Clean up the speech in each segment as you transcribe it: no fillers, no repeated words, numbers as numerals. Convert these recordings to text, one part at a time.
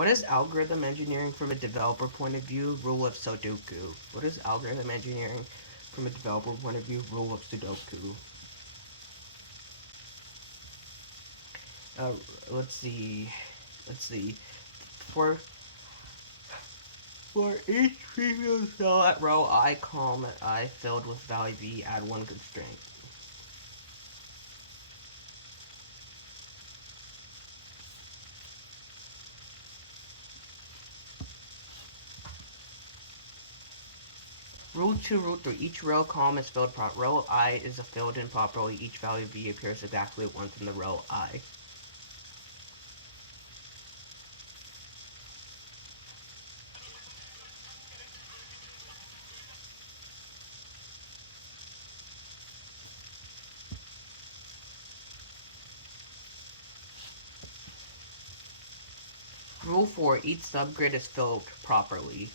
What is algorithm engineering from a developer point of view? Rule of Sudoku. What is algorithm engineering from a developer point of view? Rule of Sudoku. Uh, let's see. Let's see. For for each previous cell at row I, column at I filled with value v, add one constraint. Rule 2, rule 3. Each row column is filled properly. Row I is filled in properly. Each value v appears exactly once in the row I. Rule 4. Each subgrid is filled properly.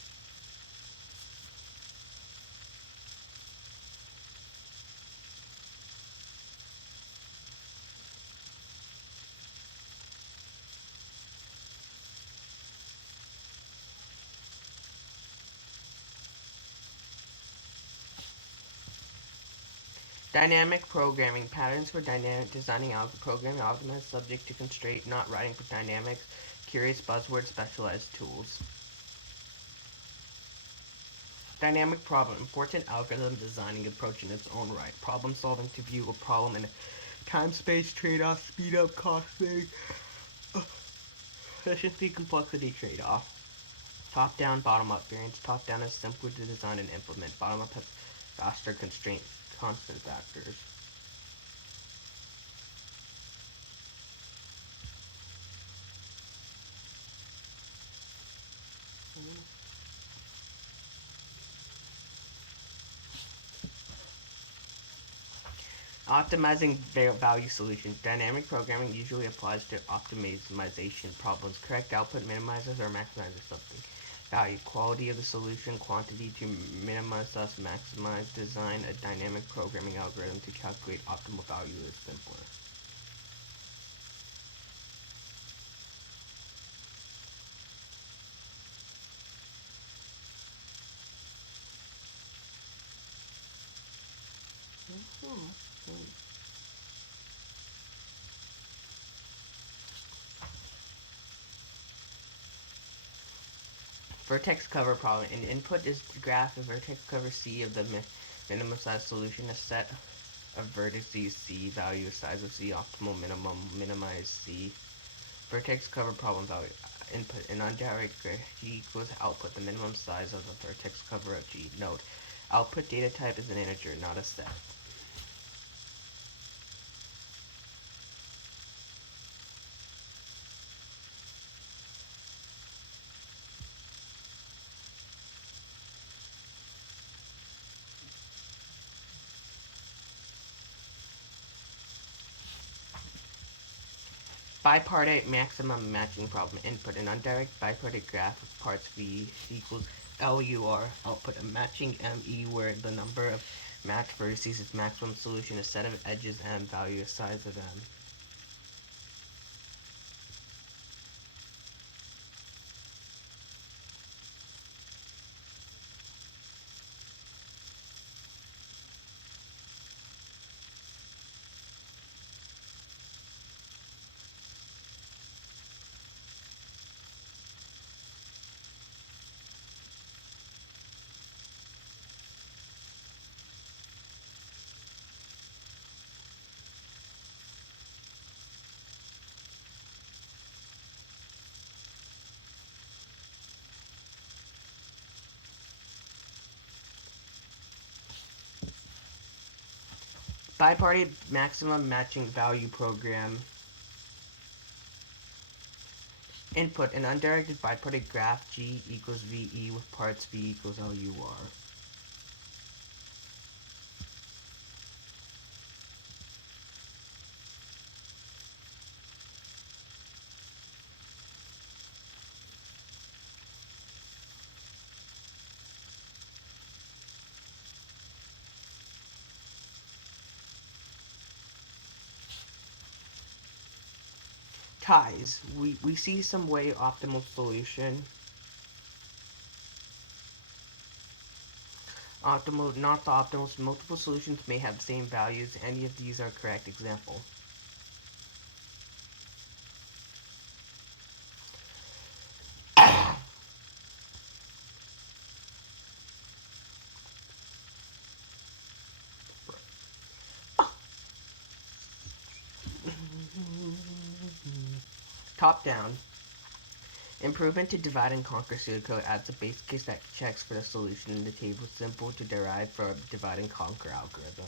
Dynamic programming. Patterns for dynamic designing programming optimized subject to constraint, not writing for dynamics. Curious buzzword specialized tools. Dynamic problem. Important algorithm designing approach in its own right. Problem solving to view a problem in a time-space trade-off, speed up, cost save, efficiency, complexity trade-off. Top-down, bottom-up variance. Top-down is simpler to design and implement. Bottom-up has faster constraint constant factors. Optimizing value solutions. Dynamic programming usually applies to optimization problems. Correct output minimizes or maximizes something. Value. Quality of the solution. Quantity to minimize thus maximize. Design a dynamic programming algorithm to calculate optimal value is simpler. Vertex cover problem. An input is the graph of vertex cover C of the minimum size solution. A set of vertices C, value size of C, optimal minimum, minimize C. Vertex cover problem value. Input an undirect G equals output, the minimum size of the vertex cover of G. Note, output data type is an integer, not a set. Bipartite maximum matching problem. Input an undirect bipartite graph of parts V equals LUR. Output a matching ME where the number of matched vertices is maximum solution, a set of edges M, value size of M. Bipartite maximum matching value program. Input an undirected bipartite graph G equals VE with parts V equals LUR. Ties. We see some way optimal solution. Optimal, not the optimal. Multiple solutions may have the same values. Any of these are correct. Example. Top down. Improvement to divide and conquer Sudoku adds a base case that checks for the solution in the table simple to derive for a divide and conquer algorithm.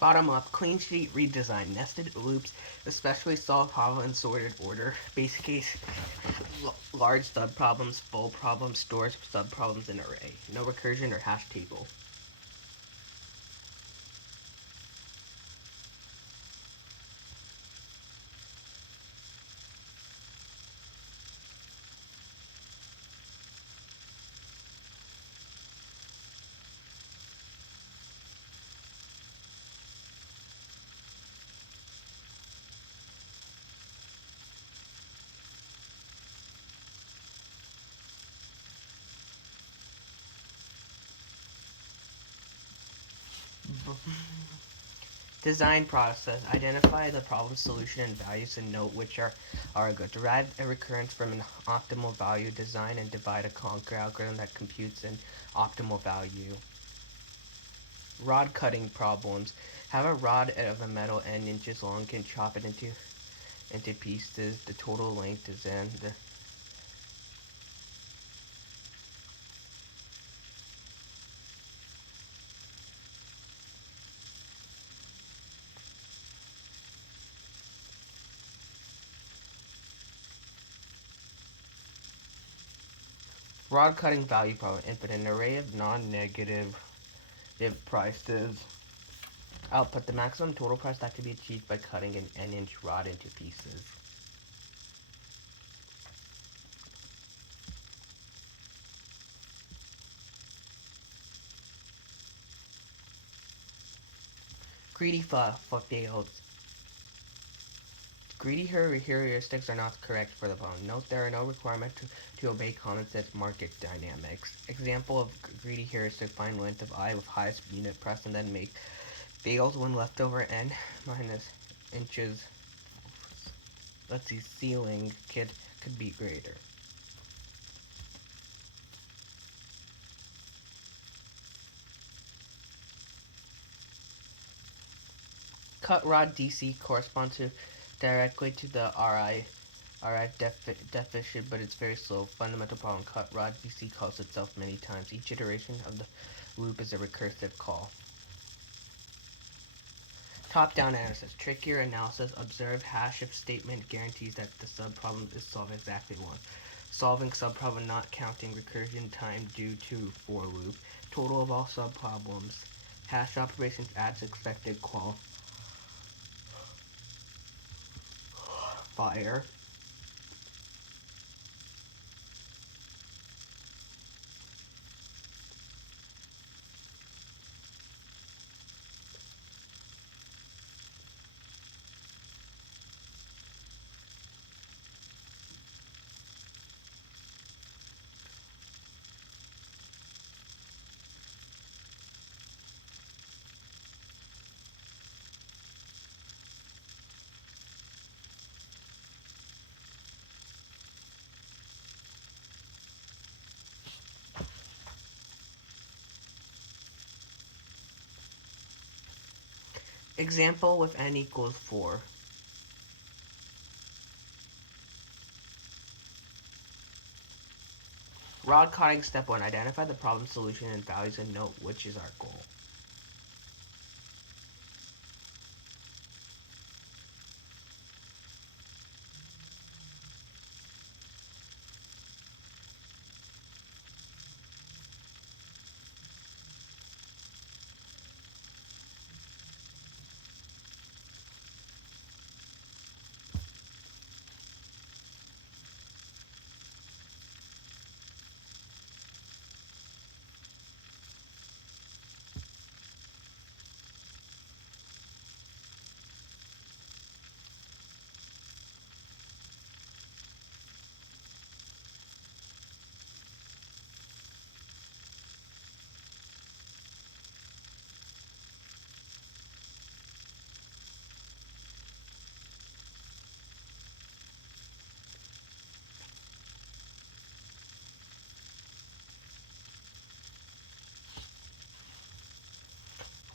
Bottom up, clean sheet redesign, nested loops, especially solve problem in sorted order. Base case, large subproblems, full problems, stores subproblems in array. No recursion or hash table. Design process. Identify the problem solution and values and note which are good. Derive a recurrence from an optimal value. Design and divide a conquer algorithm that computes an optimal value. Rod cutting problems. Have a rod of a metal n inches long, can chop it into pieces. The total length is n. The rod cutting value problem. Input an array of non-negative if prices. Output the maximum total price that can be achieved by cutting an n-inch rod into pieces. Greedy fails. Greedy heuristics are not correct for the problem. Note there are no requirement to obey common sense market dynamics. Example of greedy heuristic: find length of I with highest unit press and then make fails when leftover n minus inches. Let's see, ceiling could be greater. Cut rod DC corresponds directly to the RI deficit, but it's very slow. Fundamental problem. Cut rod DC calls itself many times. Each iteration of the loop is a recursive call. Top-down analysis. Trickier analysis. Observe hash if statement guarantees that the subproblem is solved exactly once. Solving subproblem not counting recursion time due to for loop. Total of all subproblems. Hash operations adds expected qual. Fire. Example with n equals 4. Rod cutting step 1. Identify the problem solution and values and note which is our goal.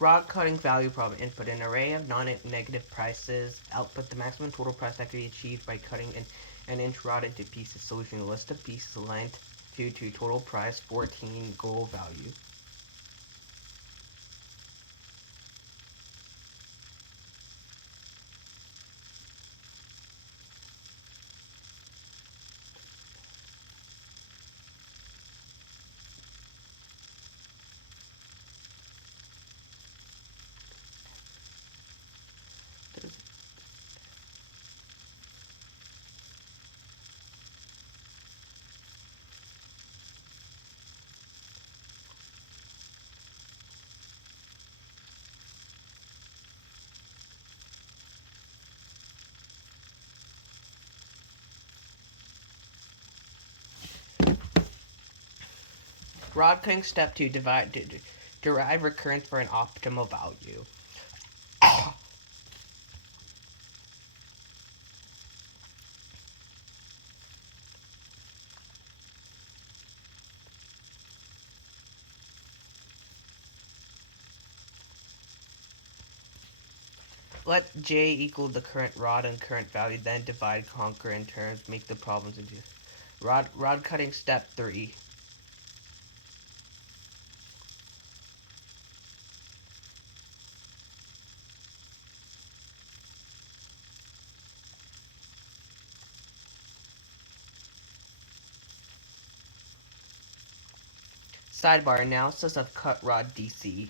Rod cutting value problem. Input an array of non-negative prices. Output the maximum total price that can be achieved by cutting an inch rod into pieces. Solution: a list of pieces aligned to total price 14 goal value. Rod cutting step 2. Derive recurrence for an optimal value. Let J equal the current rod and current value, then divide, conquer in terms, make the problems into rod cutting step 3. Sidebar: analysis of cut rod DC.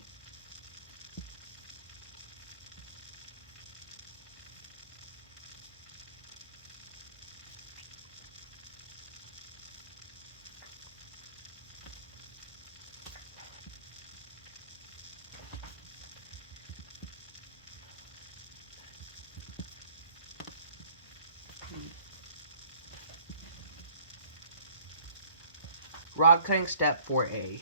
Rod cutting step 4A.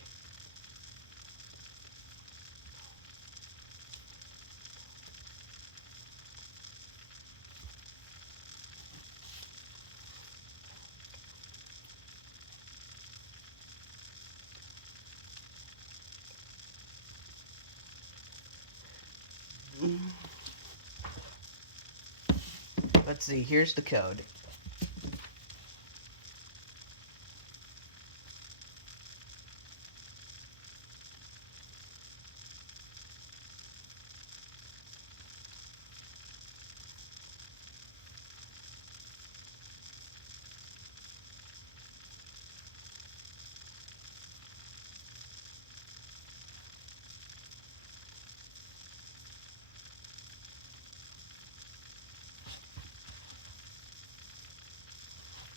Let's see, here's the code.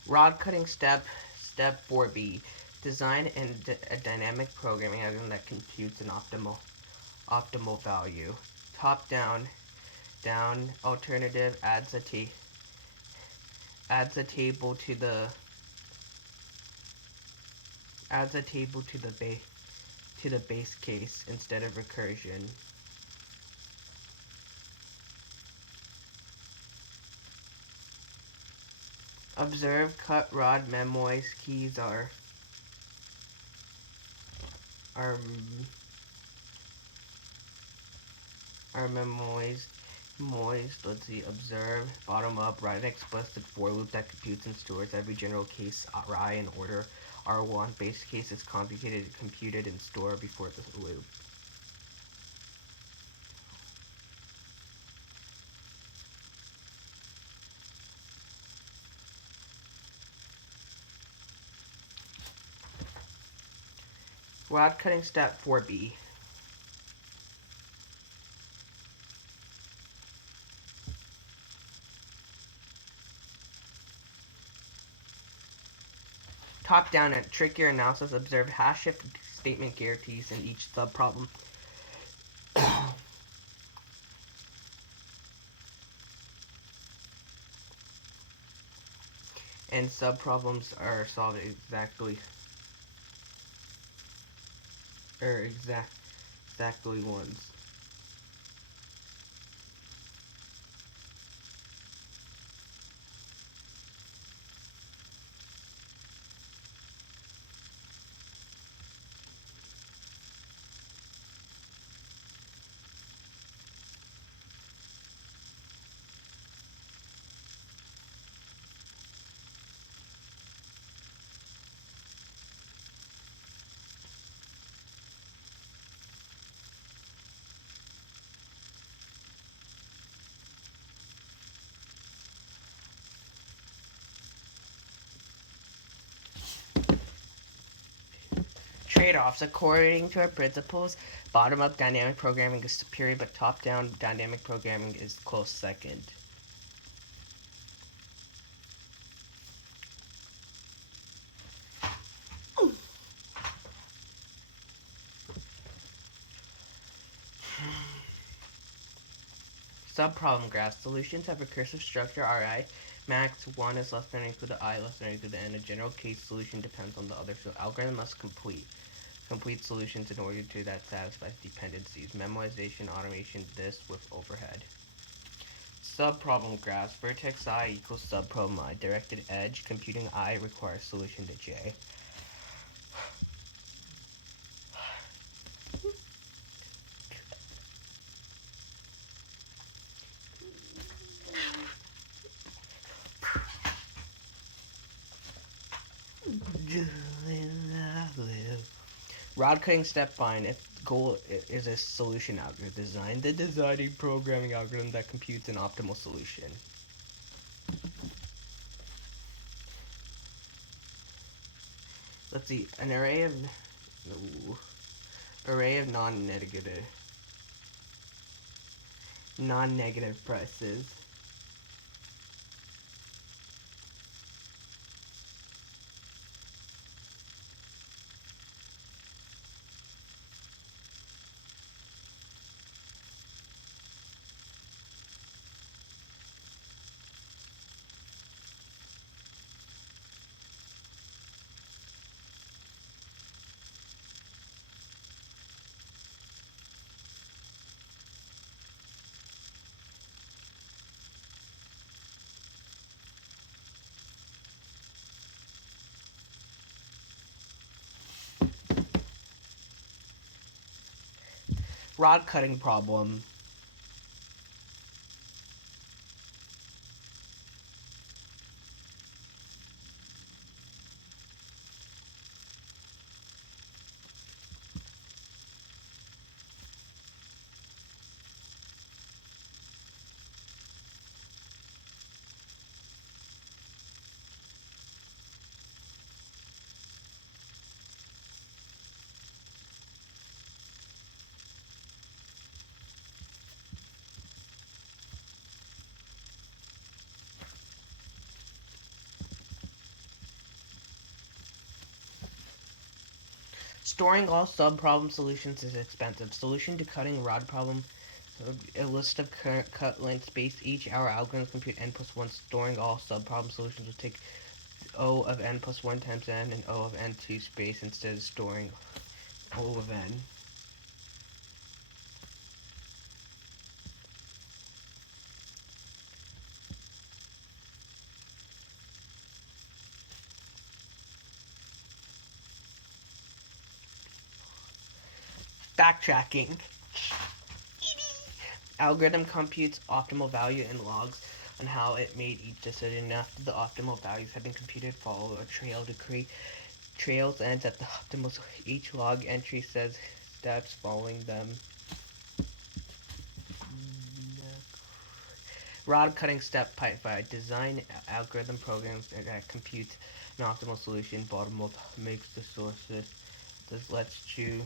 Rod cutting step 4B. Design a dynamic programming algorithm that computes an optimal value. Top down alternative adds a table to the base case instead of recursion. Observe cut rod memoize keys are memoized. Let's see. Observe bottom up. Write an explicit for loop that computes and stores every general case I in order R1. Base case is computed and stored before the loop. Rod cutting step 4B. Top down and trickier analysis. Observe hash shift statement guarantees in each subproblem. And subproblems are solved exactly once. Trade-offs. According to our principles, bottom-up dynamic programming is superior, but top-down dynamic programming is close second. Subproblem graph. Solutions have recursive structure Ri. Max 1 is less than or equal to I, less than or equal to n. A general case solution depends on the other, so algorithm must complete solutions in order to that satisfies dependencies. Memoization, automation, this with overhead. Subproblem graphs. Vertex I equals subproblem I. Directed edge. Computing I requires solution to J. Rod cutting step fine if goal is a solution algorithm. Design the designing programming algorithm that computes an optimal solution. Let's see, an array of non-negative prices. Rod cutting problem. Storing all sub-problem solutions is expensive. Solution to cutting rod problem. A list of current cut length space each. Our algorithm compute n plus 1. Storing all sub-problem solutions will take O of n plus 1 times n and O of n2 space instead of storing O of n. Backtracking. Algorithm computes optimal value in logs on how it made each decision. After the optimal values have been computed, follow a trail to create trails ends at the optimal. Each log entry says steps following them. Rod cutting step pipe 5. Design algorithm programs that compute an optimal solution. Bottom up makes the sources. This lets you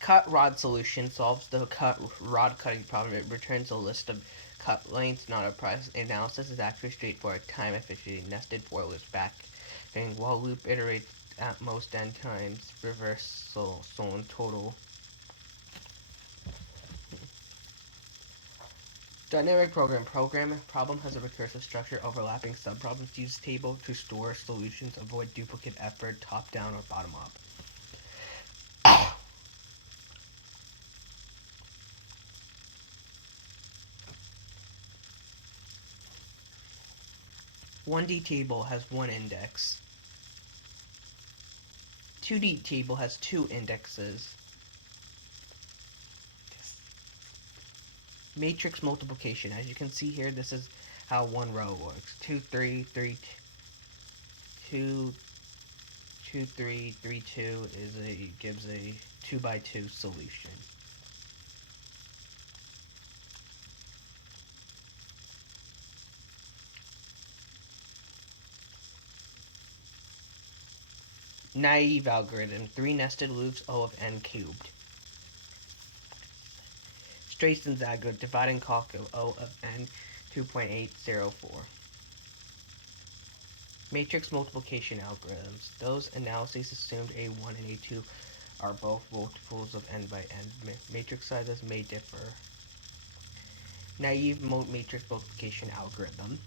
cut rod solution solves the cut rod cutting problem. It returns a list of cut lengths, not a price. Analysis is actually straightforward, time efficient, nested for loops back, and while loop iterates at most n times, reversal so in total. Dynamic program problem has a recursive structure overlapping subproblems. Use table to store solutions. Avoid duplicate effort, top down or bottom up. 1D table has one index. 2D table has two indexes. Matrix multiplication. As you can see here, this is how one row works. 2, 3, 3, 2, 2, 3, 3, 2 gives a 2 by 2 solution. Naive algorithm, 3 nested loops, O of n cubed. Strasson's algorithm, divide and conquer, O of n, 2.804. Matrix multiplication algorithms. Those analyses assumed A1 and A2 are both multiples of n by n. Matrix sizes may differ. Naive matrix multiplication algorithm.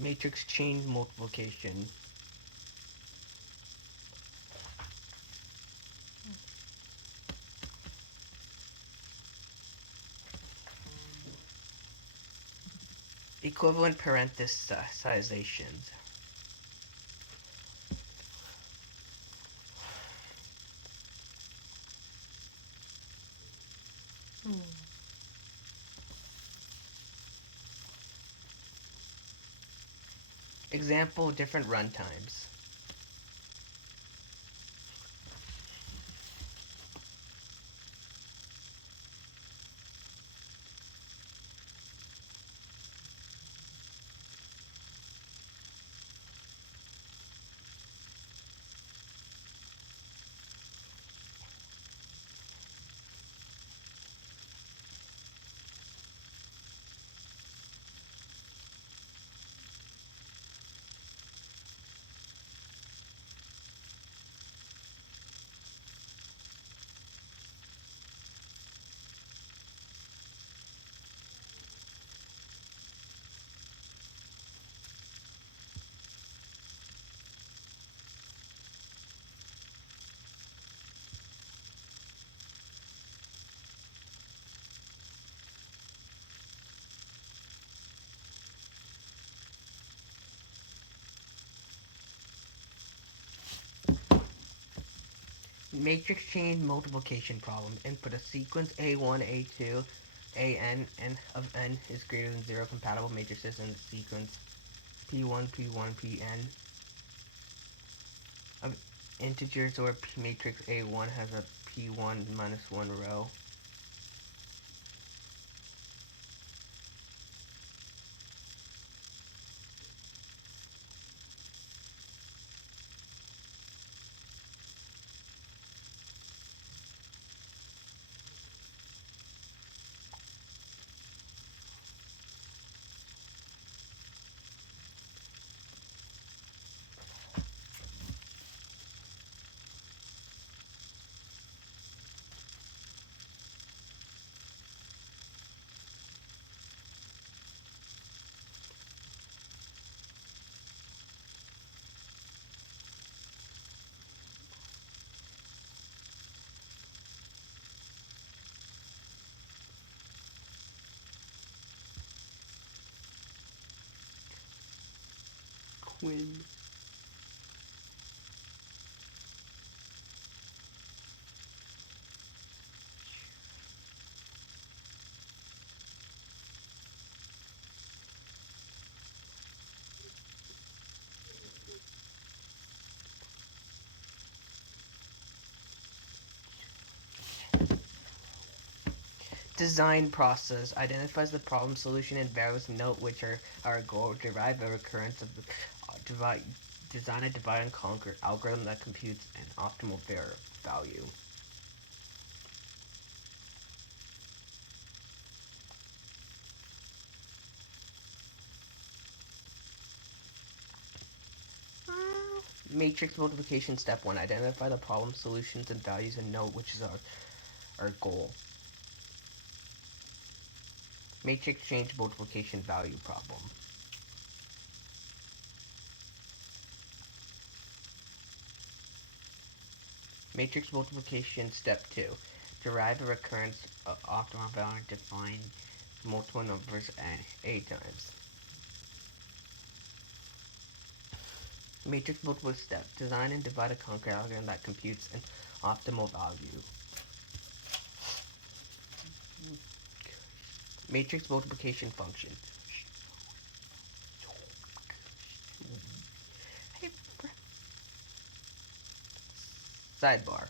Matrix chain multiplication. Equivalent parenthesizations. Example, different runtimes. Matrix chain multiplication problem. Input a sequence A1, A2, AN, n of n is greater than 0 compatible matrices in the sequence P1, P1, Pn of integers, or matrix A1 has a P1 minus 1 row. Quinn. Design process identifies the problem solution and values. Note which are our goal. Derive a recurrence of the design a divide and conquer algorithm that computes an optimal value. Matrix multiplication step 1. Identify the problem solutions and values and note which is our goal. Matrix change multiplication value problem. Matrix multiplication step 2. Derive a recurrence optimal value and define multiple numbers a times. Matrix multiple step. Design and divide a concrete algorithm that computes an optimal value. Matrix multiplication function. Sidebar.